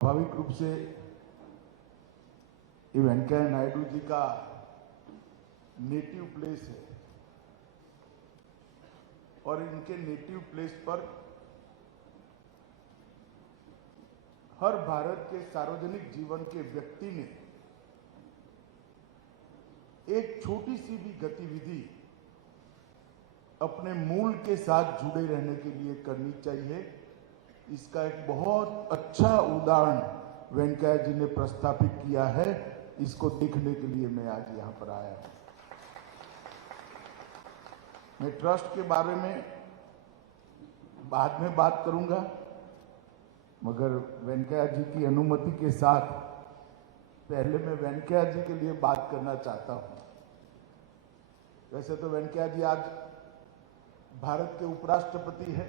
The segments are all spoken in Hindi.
स्वाभाविक रूप से ये वेंकैया नायडू जी का नेटिव प्लेस है और इनके नेटिव प्लेस पर हर भारत के सार्वजनिक जीवन के व्यक्ति ने एक छोटी सी भी गतिविधि अपने मूल के साथ जुड़े रहने के लिए करनी चाहिए। इसका एक बहुत अच्छा उदाहरण वेंकैया जी ने प्रस्थापित किया है। इसको देखने के लिए मैं आज यहां पर आया हूं। मैं ट्रस्ट के बारे में बाद में बात करूंगा, मगर वेंकैया जी की अनुमति के साथ पहले मैं वेंकैया जी के लिए बात करना चाहता हूं। वैसे तो वेंकैया जी आज भारत के उपराष्ट्रपति हैं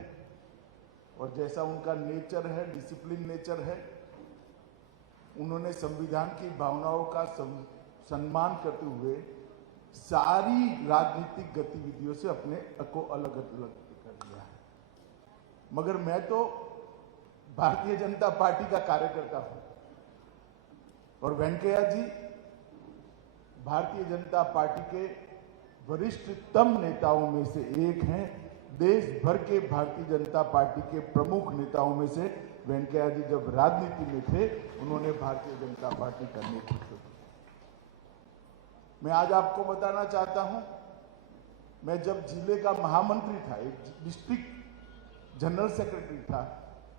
और जैसा उनका नेचर है, डिसिप्लिन नेचर है, उन्होंने संविधान की भावनाओं का सम्मान करते हुए सारी राजनीतिक गतिविधियों से अपने को अलग अलग कर लिया है। मगर मैं तो भारतीय जनता पार्टी का कार्यकर्ता हूं और वेंकैया जी भारतीय जनता पार्टी के वरिष्ठतम नेताओं में से एक हैं। देश भर के भारतीय जनता पार्टी के प्रमुख नेताओं में से वेंकैया जी जब राजनीति में थे, उन्होंने भारतीय जनता पार्टी का नेतृत्व किया। मैं आज आपको बताना चाहता हूं, मैं जब जिले का महामंत्री था, एक डिस्ट्रिक्ट जनरल सेक्रेटरी था,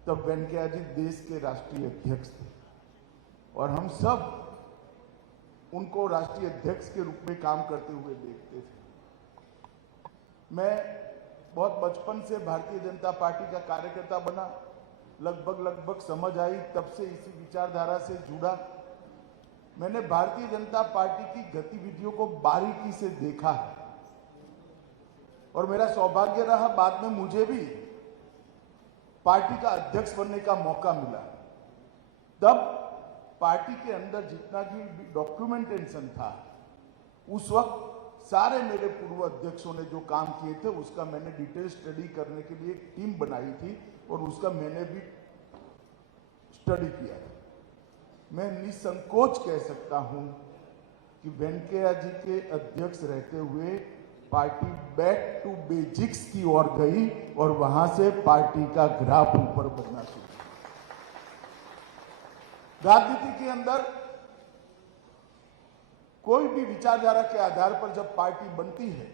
तब वेंकैया जी देश के राष्ट्रीय अध्यक्ष थे और हम सब उनको राष्ट्रीय अध्यक्ष के रूप में काम करते हुए देखते थे। मैं बहुत बचपन से भारतीय जनता पार्टी का कार्यकर्ता बना, लगभग समझ आई, तब से इसी विचारधारा से जुड़ा। मैंने भारतीय जनता पार्टी की गतिविधियों को बारीकी से देखा है और मेरा सौभाग्य रहा, बाद में मुझे भी पार्टी का अध्यक्ष बनने का मौका मिला। तब पार्टी के अंदर जितना भी डॉक्यूमेंटेशन था, उस वक्त सारे मेरे पूर्व अध्यक्षों ने जो काम किए थे उसका मैंने डिटेल स्टडी करने के लिए एक टीम बनाई थी और उसका मैंने भी स्टडी किया था। मैं निसंकोच कह सकता हूं कि वेंकैया जी के अध्यक्ष रहते हुए पार्टी बैक टू बेसिक्स की ओर गई और वहां से पार्टी का ग्राफ ऊपर बढ़ना शुरू हुआ। राजनीति के अंदर कोई भी विचारधारा के आधार पर जब पार्टी बनती है,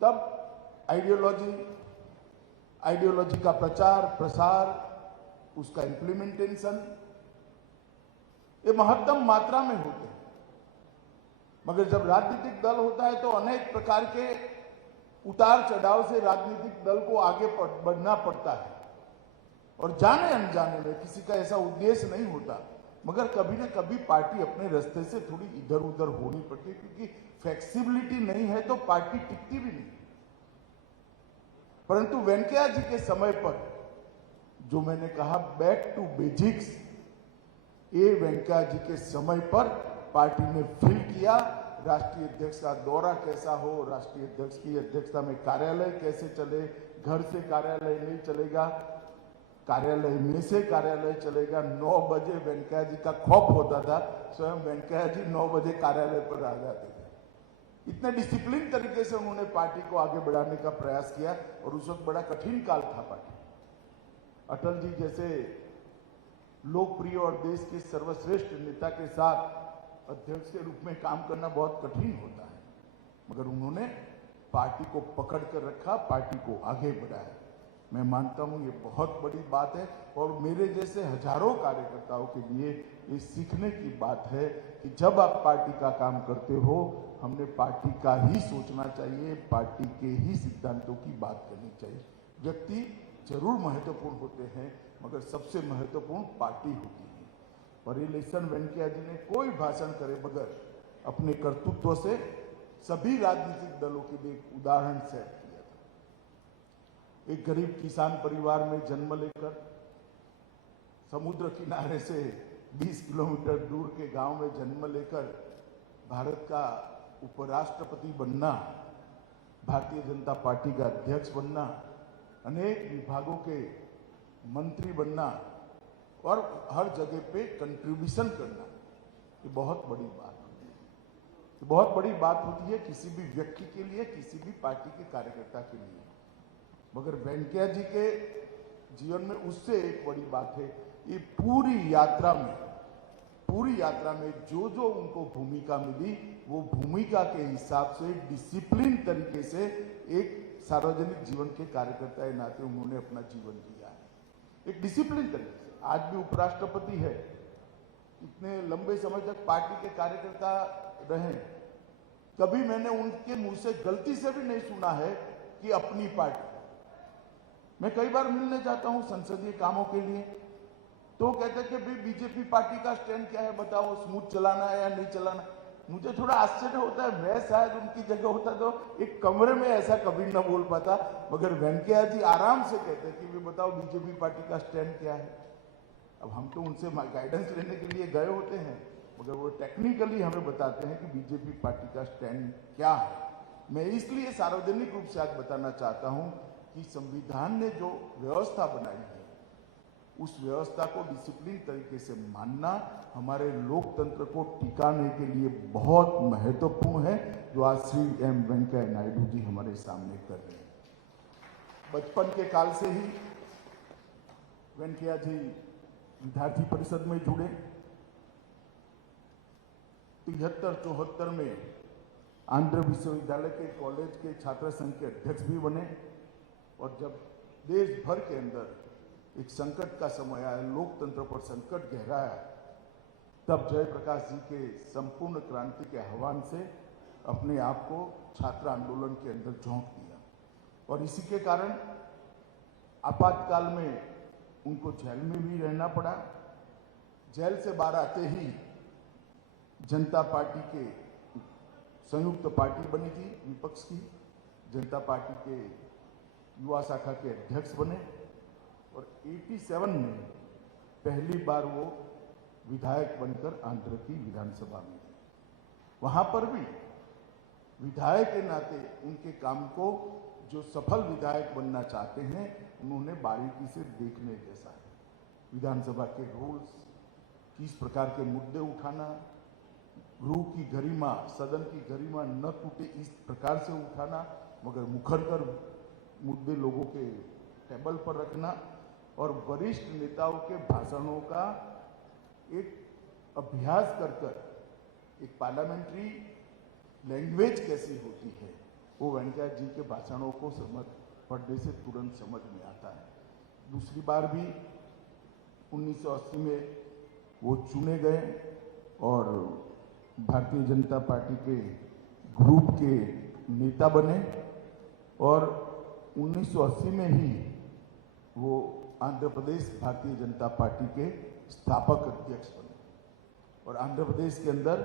तब आइडियोलॉजी का प्रचार प्रसार, उसका इंप्लीमेंटेशन ये महत्तम मात्रा में होते हैं। मगर जब राजनीतिक दल होता है तो अनेक प्रकार के उतार चढ़ाव से राजनीतिक दल को आगे बढ़ना पड़ता है और जाने अनजाने में किसी का ऐसा उद्देश्य नहीं होता, मगर कभी ना कभी पार्टी अपने रास्ते से थोड़ी इधर उधर होनी पड़ती है, क्योंकि फ्लेक्सिबिलिटी नहीं है तो पार्टी टिकती भी नहीं। परंतु वेंकैया जी के समय पर जो मैंने कहा बैक टू बेसिक्स, ये वेंकैया जी के समय पर पार्टी ने फील किया। राष्ट्रीय अध्यक्ष का दौरा कैसा हो, राष्ट्रीय अध्यक्ष की अध्यक्षता में कार्यालय कैसे चले, घर से कार्यालय नहीं चलेगा, कार्यालय में से कार्यालय चलेगा। 9 बजे वेंकैया जी का खौफ होता था, स्वयं वेंकैया जी 9 बजे कार्यालय पर आ जाते थे। इतने डिसिप्लिन तरीके से उन्होंने पार्टी को आगे बढ़ाने का प्रयास किया और उस वक्त बड़ा कठिन काल था पार्टी। अटल जी जैसे लोकप्रिय और देश के सर्वश्रेष्ठ नेता के साथ अध्यक्ष के रूप में काम करना बहुत कठिन होता है, मगर उन्होंने पार्टी को पकड़ कर रखा, पार्टी को आगे बढ़ाया। मैं मानता हूं ये बहुत बड़ी बात है और मेरे जैसे हजारों कार्यकर्ताओं के लिए ये सीखने की बात है कि जब आप पार्टी का काम करते हो, हमने पार्टी का ही सोचना चाहिए, पार्टी के ही सिद्धांतों की बात करनी चाहिए। व्यक्ति जरूर महत्वपूर्ण होते हैं, मगर सबसे महत्वपूर्ण पार्टी होती है। और ये लेसन वेंकैया जी ने कोई भाषण करे बगैर अपने कर्तृत्व से सभी राजनीतिक दलों के लिए एक उदाहरण सेट किया था। एक गरीब किसान परिवार में जन्म लेकर समुद्र किनारे से 20 किलोमीटर दूर के गांव में जन्म लेकर भारत का उपराष्ट्रपति बनना, भारतीय जनता पार्टी का अध्यक्ष बनना, अनेक विभागों के मंत्री बनना, और हर जगह पे कंट्रीब्यूशन करना, ये बहुत बड़ी बात होती है। ये बहुत बड़ी बात होती है किसी भी व्यक्ति के लिए, किसी भी पार्टी के कार्यकर्ता के लिए। मगर वेंकैया जी के जीवन में उससे एक बड़ी बात है, ये पूरी यात्रा में जो जो उनको भूमिका मिली, वो भूमिका के हिसाब से डिसिप्लिन तरीके से एक सार्वजनिक जीवन के कार्यकर्ता के नाते उन्होंने अपना जीवन जिया है, एक डिसिप्लिन तरीके से। आज भी उपराष्ट्रपति है, इतने लंबे समय तक पार्टी के कार्यकर्ता रहे, कभी मैंने उनके मुंह से गलती से भी नहीं सुना है कि अपनी पार्टी। मैं कई बार मिलने जाता हूं संसदीय कामों के लिए, तो कहते हैं कि भाई बीजेपी पार्टी का स्टैंड क्या है, बताओ, स्मूथ चलाना है या नहीं चलाना। मुझे थोड़ा आश्चर्य होता है, मैं शायद उनकी जगह होता तो एक कमरे में ऐसा कभी न बोल पाता, मगर वेंकैया जी आराम से कहते हैं कि भाई बताओ बीजेपी पार्टी का स्टैंड क्या है। अब हम तो उनसे गाइडेंस लेने के लिए गए होते हैं, मगर वो टेक्निकली हमें बताते हैं कि बीजेपी पार्टी का स्टैंड क्या है। मैं इसलिए सार्वजनिक रूप से आज बताना चाहता हूं कि संविधान ने जो व्यवस्था बनाई है, उस व्यवस्था को डिसिप्लिन तरीके से मानना हमारे लोकतंत्र को टिकाने के लिए बहुत महत्वपूर्ण है, जो आज श्री एम वेंकैया नायडू जी हमारे सामने कर रहे हैं। बचपन के काल से ही वेंकैया जी विद्यार्थी परिषद में जुड़े, 73-74 में आंध्र विश्वविद्यालय के कॉलेज के छात्र संघ के अध्यक्ष भी बने, और जब देश भर के अंदर एक संकट का समय आया, लोकतंत्र पर संकट गहराया, तब जयप्रकाश जी के संपूर्ण क्रांति के आह्वान से अपने आप को छात्र आंदोलन के अंदर झोंक दिया, और इसी के कारण आपातकाल में उनको जेल में भी रहना पड़ा। जेल से बाहर आते ही जनता पार्टी के संयुक्त पार्टी बनी थी विपक्ष की, जनता पार्टी के युवा शाखा के अध्यक्ष बने, और 87 में पहली बार वो विधायक बनकर आंध्र की विधानसभा में गए। वहां पर भी विधायक के नाते उनके काम को, जो सफल विधायक बनना चाहते हैं, उन्होंने बारीकी से देखने जैसा है। विधानसभा के रूल्स, किस प्रकार के मुद्दे उठाना, गृह की गरिमा, सदन की गरिमा न टूटे, इस प्रकार से उठाना, मगर मुखर कर मुद्दे लोगों के टेबल पर रखना, और वरिष्ठ नेताओं के भाषणों का एक अभ्यास कर एक पार्लियामेंट्री लैंग्वेज कैसी होती है, वो वेंकैया जी के भाषणों को पढ़ने से तुरंत समझ में आता है। दूसरी बार भी 1980 में वो चुने गए और भारतीय जनता पार्टी के ग्रुप के नेता बने, और 1980 में ही वो आंध्र प्रदेश भारतीय जनता पार्टी के स्थापक अध्यक्ष बने, और आंध्र प्रदेश के अंदर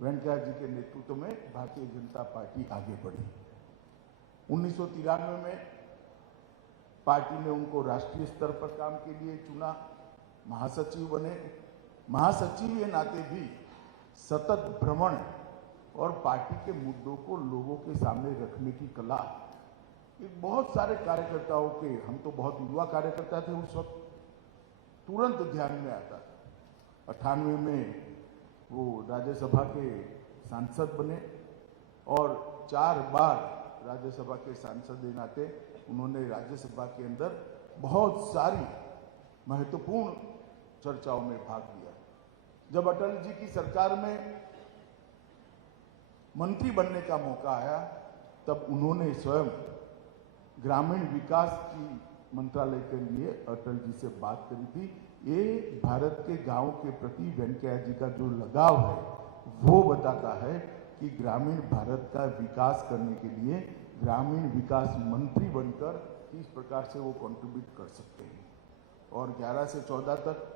वेंकैया जी के नेतृत्व में भारतीय जनता पार्टी आगे बढ़ी। 1993 में पार्टी ने उनको राष्ट्रीय स्तर पर काम के लिए चुना, महासचिव बने। महासचिव के नाते भी सतत भ्रमण और पार्टी के मुद्दों को लोगों के सामने रखने की कला, एक बहुत सारे कार्यकर्ताओं के, हम तो बहुत युवा कार्यकर्ता थे उस वक्त, तुरंत ध्यान में आता था। 98 में वो राज्यसभा के सांसद बने, और 4 बार राज्यसभा के सांसद के नाते उन्होंने राज्यसभा के अंदर बहुत सारी महत्वपूर्ण चर्चाओं में भाग लिया। जब अटल जी की सरकार में मंत्री बनने का मौका आया, तब उन्होंने स्वयं ग्रामीण विकास की मंत्रालय के लिए अटल जी से बात करी थी। ये भारत के गांव के प्रति वेंकैया जी का जो लगाव है, वो बताता है कि ग्रामीण भारत का विकास करने के लिए ग्रामीण विकास मंत्री बनकर किस प्रकार से वो कंट्रीब्यूट कर सकते हैं। और 11 से 14 तक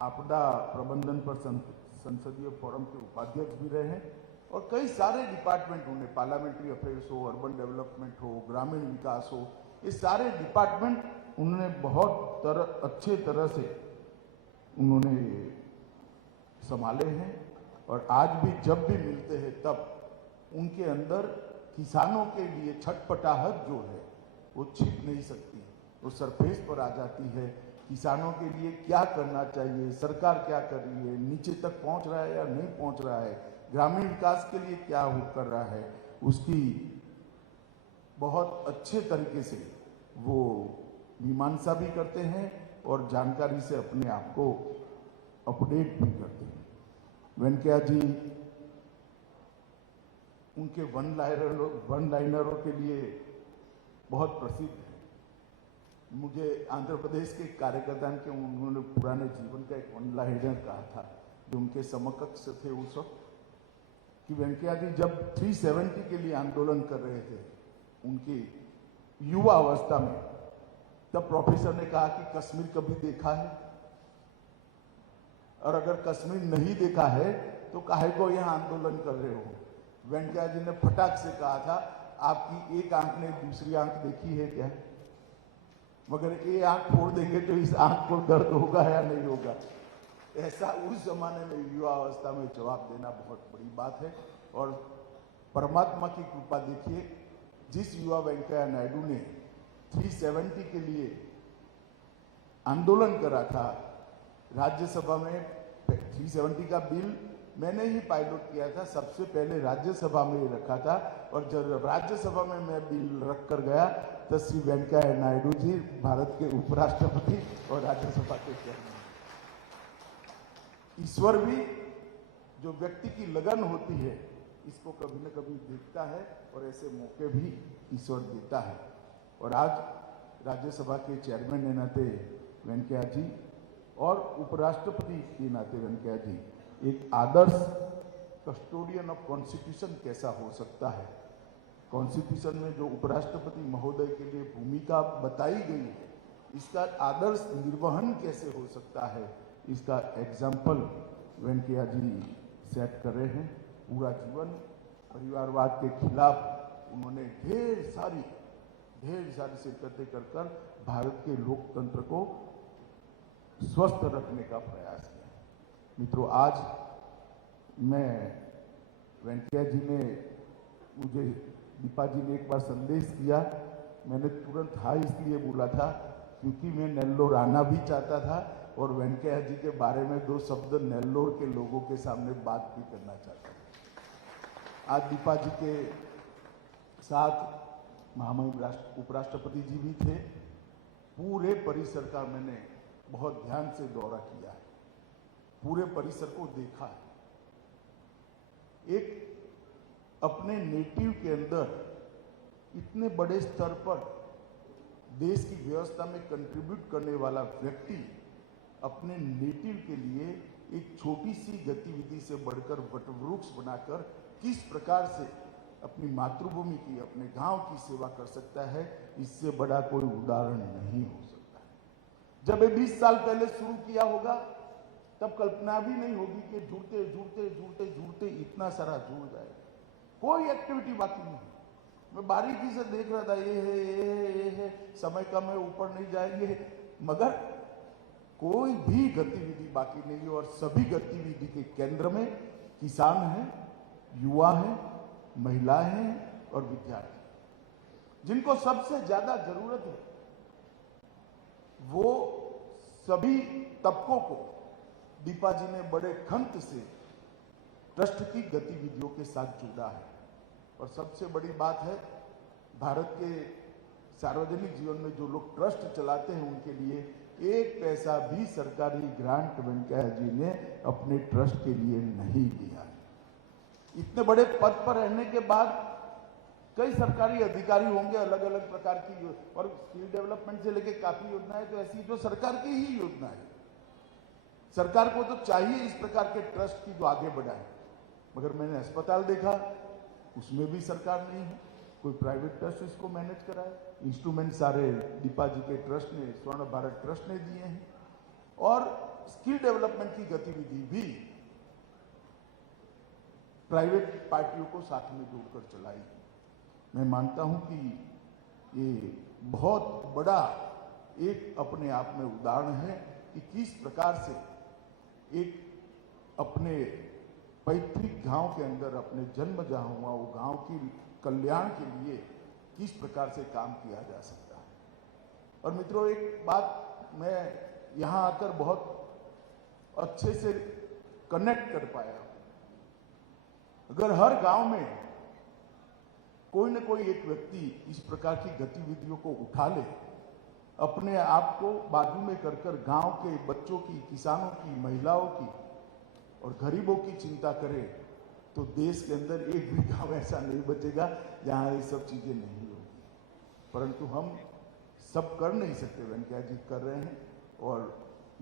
आपदा प्रबंधन पर संसदीय फोरम के उपाध्यक्ष भी रहे हैं, और कई सारे डिपार्टमेंट उन्हें, पार्लियामेंट्री अफेयर्स हो, अर्बन डेवलपमेंट हो, ग्रामीण विकास हो, ये सारे डिपार्टमेंट उन्होंने बहुत अच्छे तरह से उन्होंने संभाले हैं। और आज भी जब भी मिलते हैं तब उनके अंदर किसानों के लिए छटपटाहट जो है वो छिप नहीं सकती, वो सरफेस पर आ जाती है। किसानों के लिए क्या करना चाहिए, सरकार क्या कर रही है, नीचे तक पहुंच रहा है या नहीं पहुंच रहा है, ग्रामीण विकास के लिए क्या वो कर रहा है, उसकी बहुत अच्छे तरीके से वो मीमांसा भी करते हैं और जानकारी से अपने आप को अपडेट भी करते हैं। वेंकैया जी उनके वन लाइनरों के लिए बहुत प्रसिद्ध है। मुझे आंध्र प्रदेश के कार्यकर्ता के उन्होंने पुराने जीवन का एक वन लाइनर कहा था जो उनके समकक्ष थे उस वक्त, कि वेंकैया जी जब 370 के लिए आंदोलन कर रहे थे उनकी युवा अवस्था में, तब प्रोफेसर ने कहा कि कश्मीर कभी देखा है, और अगर कश्मीर नहीं देखा है तो काहे को यहां आंदोलन कर रहे हो। वेंकैया जी ने फटाक से कहा था, आपकी एक आंख ने दूसरी आंख देखी है क्या? मगर ये आंख फोड़ देंगे तो इस आंख को दर्द होगा या नहीं होगा। ऐसा उस जमाने में युवा अवस्था में जवाब देना बहुत बड़ी बात है। और परमात्मा की कृपा देखिए, जिस युवा वेंकैया नायडू ने 370 के लिए आंदोलन करा था राज्यसभा में, 370 का बिल मैंने ही पायलट किया था, सबसे पहले राज्यसभा में ही रखा था, और जब राज्यसभा में मैं बिल रख कर गया तो श्री वेंकैया नायडू जी भारत के उपराष्ट्रपति और राज्यसभा के चेयरमैन। ईश्वर भी जो व्यक्ति की लगन होती है इसको कभी न कभी देखता है और ऐसे मौके भी ईश्वर देता है। और आज राज्यसभा के चेयरमैन के नाते वेंकैया जी और उपराष्ट्रपति के नाते वेंकैया जी एक आदर्श कस्टोडियन ऑफ कॉन्स्टिट्यूशन कैसा हो सकता है, कॉन्स्टिट्यूशन में जो उपराष्ट्रपति महोदय के लिए भूमिका बताई गई है इसका आदर्श निर्वहन कैसे हो सकता है, इसका एग्जाम्पल वेंकैया जी सेट कर रहे हैं। पूरा जीवन परिवारवाद के खिलाफ उन्होंने ढेर सारी शिरकतें कर भारत के लोकतंत्र को स्वस्थ रखने का प्रयास किया। मित्रों, आज मैं वेंकैया जी ने मुझे, दीपा जी ने एक बार संदेश किया, मैंने तुरंत हाँ इसलिए बोला था क्योंकि मैं नेल्लोर आना भी चाहता था और वेंकैया जी के बारे में 2 शब्द नेल्लोर के लोगों के सामने बात भी करना चाहता था। आज दीपा जी के साथ महामहिम उपराष्ट्रपति जी भी थे। पूरे परिसर का मैंने बहुत ध्यान से दौरा किया है, पूरे परिसर को देखा है। एक अपने नेटिव के अंदर इतने बड़े स्तर पर देश की व्यवस्था में कंट्रीब्यूट करने वाला व्यक्ति अपने नेटिव के लिए एक छोटी सी गतिविधि से बढ़कर वटवृक्ष बनाकर किस प्रकार से अपनी मातृभूमि की, अपने गांव की सेवा कर सकता है, इससे बड़ा कोई उदाहरण नहीं हो सकता है। जब ये 20 साल पहले शुरू किया होगा तब कल्पना भी नहीं होगी कि जुड़ते इतना सारा जुड़ जाएगा। कोई एक्टिविटी बाकी नहीं। मैं बारीकी से देख रहा था, ये है, समय कम है, ऊपर नहीं जाएंगे, मगर कोई भी गतिविधि बाकी नहीं। और सभी गतिविधि के केंद्र में किसान हैं, युवा हैं, महिलाएं हैं और विद्यार्थी, जिनको सबसे ज्यादा जरूरत है। वो सभी तबकों को दीपा जी ने बड़े खंत से ट्रस्ट की गतिविधियों के साथ जोड़ा है। और सबसे बड़ी बात है, भारत के सार्वजनिक जीवन में जो लोग ट्रस्ट चलाते हैं उनके लिए 1 पैसा भी सरकारी ग्रांट वेंकैया जी ने अपने ट्रस्ट के लिए नहीं दिया। इतने बड़े पद पर रहने के बाद कई सरकारी अधिकारी होंगे अलग अलग प्रकार की, और स्किल डेवलपमेंट से लेकर काफी योजनाएं तो ऐसी जो सरकार की ही योजना है। सरकार को तो चाहिए इस प्रकार के ट्रस्ट की जो आगे बढ़ाए, मगर मैंने अस्पताल देखा उसमें भी सरकार नहीं है, कोई प्राइवेट ट्रस्ट इसको मैनेज कराए। इंस्ट्रूमेंट सारे दीपा जी के ट्रस्ट ने, स्वर्ण भारत ट्रस्ट ने दिए हैं। और स्किल डेवलपमेंट की गतिविधि भी प्राइवेट पार्टियों को साथ में जोड़कर चलाई। मैं मानता हूं कि ये बहुत बड़ा एक अपने आप में उदाहरण है कि किस प्रकार से एक अपने पैतृक गांव के अंदर, अपने जन्म जहां हुआ वो गांव की कल्याण के लिए किस प्रकार से काम किया जा सकता है। और मित्रों, एक बात मैं यहाँ आकर बहुत अच्छे से कनेक्ट कर पाया। अगर हर गांव में कोई न कोई एक व्यक्ति इस प्रकार की गतिविधियों को उठा ले, अपने आप को बाजू में कर गांव के बच्चों की, किसानों की, महिलाओं की और गरीबों की चिंता करे, तो देश के अंदर एक भी गांव ऐसा नहीं बचेगा जहां ये सब चीजें नहीं होगी। परंतु हम सब कर नहीं सकते, वेंकैया जी कर रहे हैं। और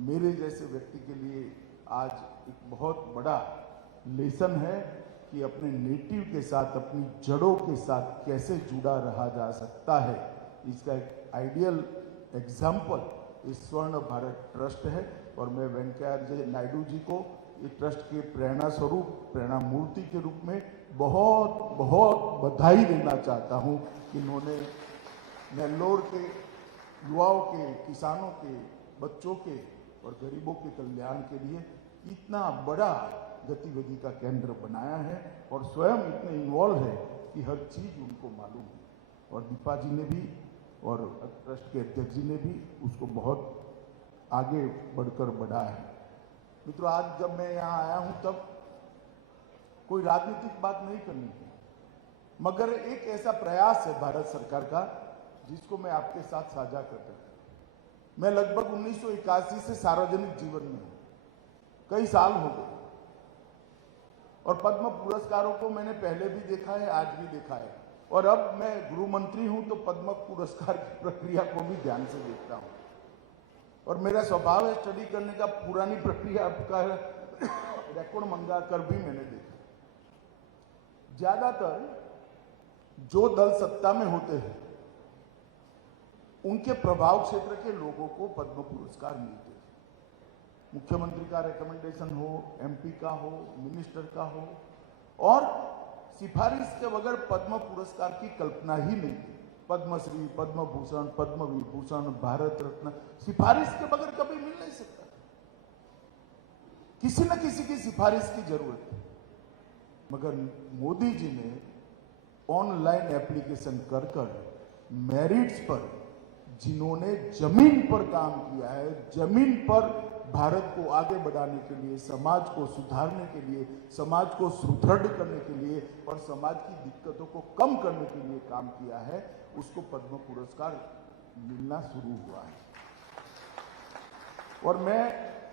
मेरे जैसे व्यक्ति के लिए आज एक बहुत बड़ा लेसन है कि अपने नेटिव के साथ, अपनी जड़ों के साथ कैसे जुड़ा रहा जा सकता है। इसका एक आइडियल एग्जाम्पल इस स्वर्ण भारत ट्रस्ट है। और मैं वेंकैया नायडू जी को ये ट्रस्ट के प्रेरणा स्वरूप, प्रेरणा मूर्ति के रूप में बहुत बहुत बधाई देना चाहता हूँ कि इन्होंने नेल्लोर के युवाओं के, किसानों के, बच्चों के और गरीबों के कल्याण के लिए इतना बड़ा गतिविधि का केंद्र बनाया है और स्वयं इतने इन्वॉल्व है कि हर चीज उनको मालूम है। और दीपा जी ने भी और ट्रस्ट के अध्यक्ष जी ने भी उसको बहुत आगे बढ़कर बढ़ाया है। मित्रों, आज जब मैं यहाँ आया हूँ तब कोई राजनीतिक बात नहीं करनी है, मगर एक ऐसा प्रयास है भारत सरकार का जिसको मैं आपके साथ साझा करता हूँ। मैं लगभग 1981 से सार्वजनिक जीवन में हूँ, कई साल हो गए, और पद्म पुरस्कारों को मैंने पहले भी देखा है, आज भी देखा है, और अब मैं गृह मंत्री हूं तो पद्म पुरस्कार की प्रक्रिया को भी ध्यान से देखता हूं। और मेरा स्वभाव है स्टडी करने का, पुरानी प्रक्रिया का रिकॉर्ड मंगा कर भी मैंने देखा। ज्यादातर जो दल सत्ता में होते हैं उनके प्रभाव क्षेत्र के लोगों को पद्म पुरस्कार मिलते हैं। मुख्यमंत्री का रिकमेंडेशन हो, एमपी का हो, मिनिस्टर का हो, और सिफारिश के बगैर पद्म पुरस्कार की कल्पना ही नहीं थी। पद्मश्री, पद्म भूषण, पद्म विभूषण, भारत रत्न सिफारिश के बगैर कभी मिल नहीं सकता। किसी न किसी की सिफारिश की जरूरत है। मगर मोदी जी ने ऑनलाइन एप्लीकेशन कर मेरिट्स पर, जिन्होंने जमीन पर काम किया है, जमीन पर भारत को आगे बढ़ाने के लिए, समाज को सुधारने के लिए, समाज को सुदृढ़ करने के लिए और समाज की दिक्कतों को कम करने के लिए काम किया है, उसको पद्म पुरस्कार मिलना शुरू हुआ है। और मैं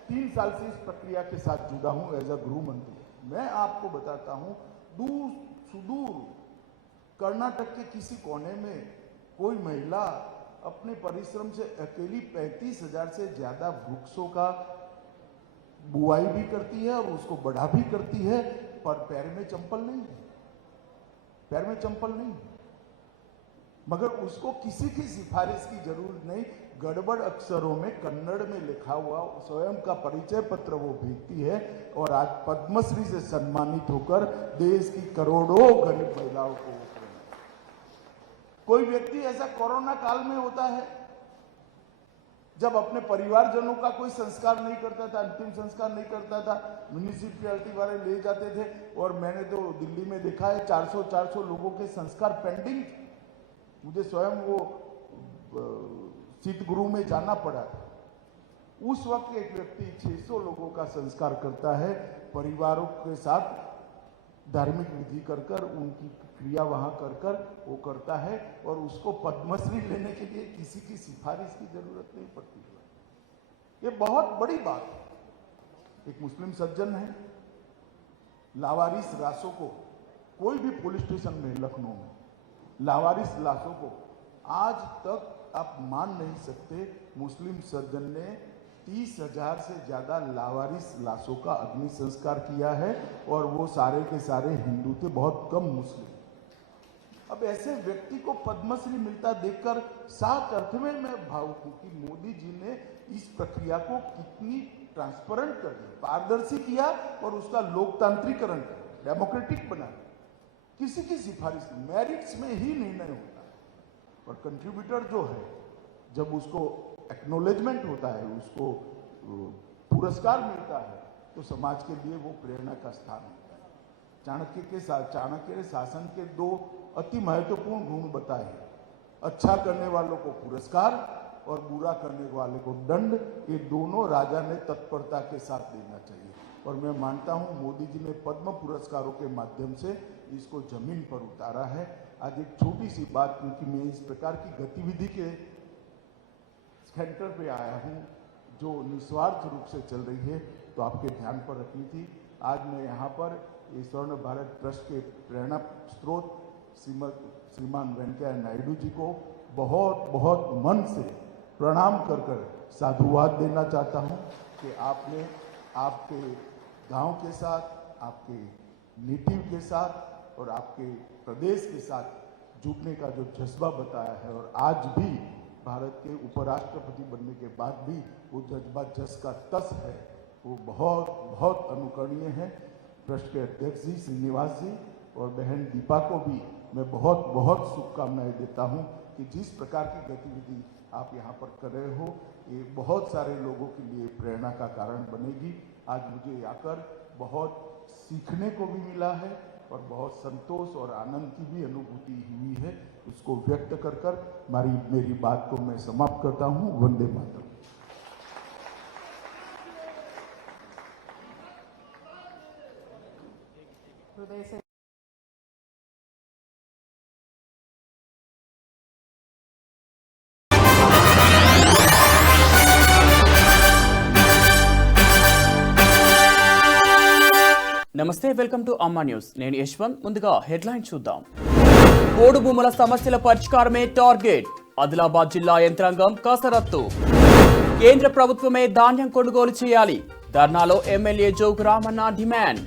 3 साल से इस प्रक्रिया के साथ जुड़ा हूं एज अ गृह मंत्री। मैं आपको बताता हूं, दूर सुदूर कर्नाटक के किसी कोने में कोई महिला अपने परिश्रम से अकेली 35,000 से ज्यादा वृक्षों का बुआई भी करती है और उसको बढ़ा भी करती है, पर पैर में चंपल नहीं है, पैर में चंपल नहीं है। मगर उसको किसी की सिफारिश की जरूरत नहीं, गड़बड़ अक्षरों में कन्नड़ में लिखा हुआ स्वयं का परिचय पत्र वो भेजती है और आज पद्मश्री से सम्मानित होकर देश की करोड़ों गरीब महिलाओं को। कोई व्यक्ति ऐसा कोरोना काल में होता है जब अपने परिवारजनों का कोई संस्कार नहीं करता था, अंतिम संस्कार नहीं करता था, म्यूनिसिपैलिटी वाले ले जाते थे, और मैंने तो दिल्ली में देखा है 400 लोगों के संस्कार पेंडिंग थे। मुझे स्वयं वो शीत गृह में जाना पड़ा था। उस वक्त एक व्यक्ति 600 लोगों का संस्कार करता है, परिवारों के साथ धार्मिक विधि कर उनकी क्रिया वहां कर वो करता है, और उसको पद्मश्री लेने के लिए किसी की सिफारिश की जरूरत नहीं पड़ती। ये बहुत बड़ी बात है। एक मुस्लिम सज्जन है, लावारिस लाशों को, कोई भी पुलिस स्टेशन में लखनऊ में लावारिस लाशों को आज तक आप मान नहीं सकते, मुस्लिम सज्जन ने 30,000 से ज्यादा लावारिस लाशों का अग्नि संस्कार किया है, और वो सारे के सारे हिंदू थे, बहुत कम मुस्लिम। अब ऐसे व्यक्ति को पद्मश्री मिलता देखकर साफ अर्थ में मैं भावुक हूं कि मोदी जी ने इस प्रक्रिया को कितनी ट्रांसपेरेंट कर दिया, पारदर्शी किया और उसका लोकतांत्रिकरण किया, डेमोक्रेटिक बना। किसी की सिफारिश मेरिट्स में ही निर्णय होता है, और कंट्रीब्यूटर जो है जब उसको एक्नोलेजमेंट होता है, उसको पुरस्कार मिलता है, तो समाज के लिए वो प्रेरणा का स्थान होता है। चाणक्य ने शासन के 2 अति महत्वपूर्ण गुण बताए, अच्छा करने वालों को पुरस्कार और बुरा करने वाले को दंड, ये दोनों राजा ने तत्परता के साथ देना चाहिए। और मैं मानता हूं मोदी जी ने पद्म पुरस्कारों के माध्यम से इसको जमीन पर उतारा है। आज एक छोटी सी बात, क्योंकि मैं इस प्रकार की गतिविधि के सेंटर पे आया हूं जो निस्वार्थ रूप से चल रही है, तो आपके ध्यान पर रखनी थी। आज मैं यहाँ पर स्वर्ण भारत ट्रस्ट के प्रेरणा स्रोत श्रीमान वेंकैया नायडू जी को बहुत बहुत मन से प्रणाम कर साधुवाद देना चाहता हूँ कि आपने आपके गांव के साथ, आपके नेटिव के साथ और आपके प्रदेश के साथ जुटने का जो जज्बा बताया है, और आज भी भारत के उपराष्ट्रपति बनने के बाद भी वो जज्बा जस का तस है, वो बहुत बहुत अनुकरणीय है। ट्रस्ट के अध्यक्ष जी श्रीनिवास जी और बहन दीपा को भी मैं बहुत बहुत शुभकामनाएं देता हूं कि जिस प्रकार की गतिविधि आप यहाँ पर कर रहे हो, ये बहुत सारे लोगों के लिए प्रेरणा का कारण बनेगी। आज मुझे आकर बहुत सीखने को भी मिला है और बहुत संतोष और आनंद की भी अनुभूति हुई है। उसको व्यक्त कर मेरी बात को मैं समाप्त करता हूँ। वंदे मातरम। हृदय से నమస్తే, వెల్కమ్ టు అమ్మా న్యూస్. నేను యశ్వంత్. ముందుగా హెడ్లైన్ చూద్దాం. పోడు భూముల సమస్యల పరిష్కారమే టార్గెట్. ఆదిలాబాద్ జిల్లా యంత్రాంగం కసరత్తు. కేంద్ర ప్రభుత్వమే ధాన్యం కొనుగోలు చేయాలి. ధర్నాలో ఎమ్మెల్యే జోగు రామన్న డిమాండ్.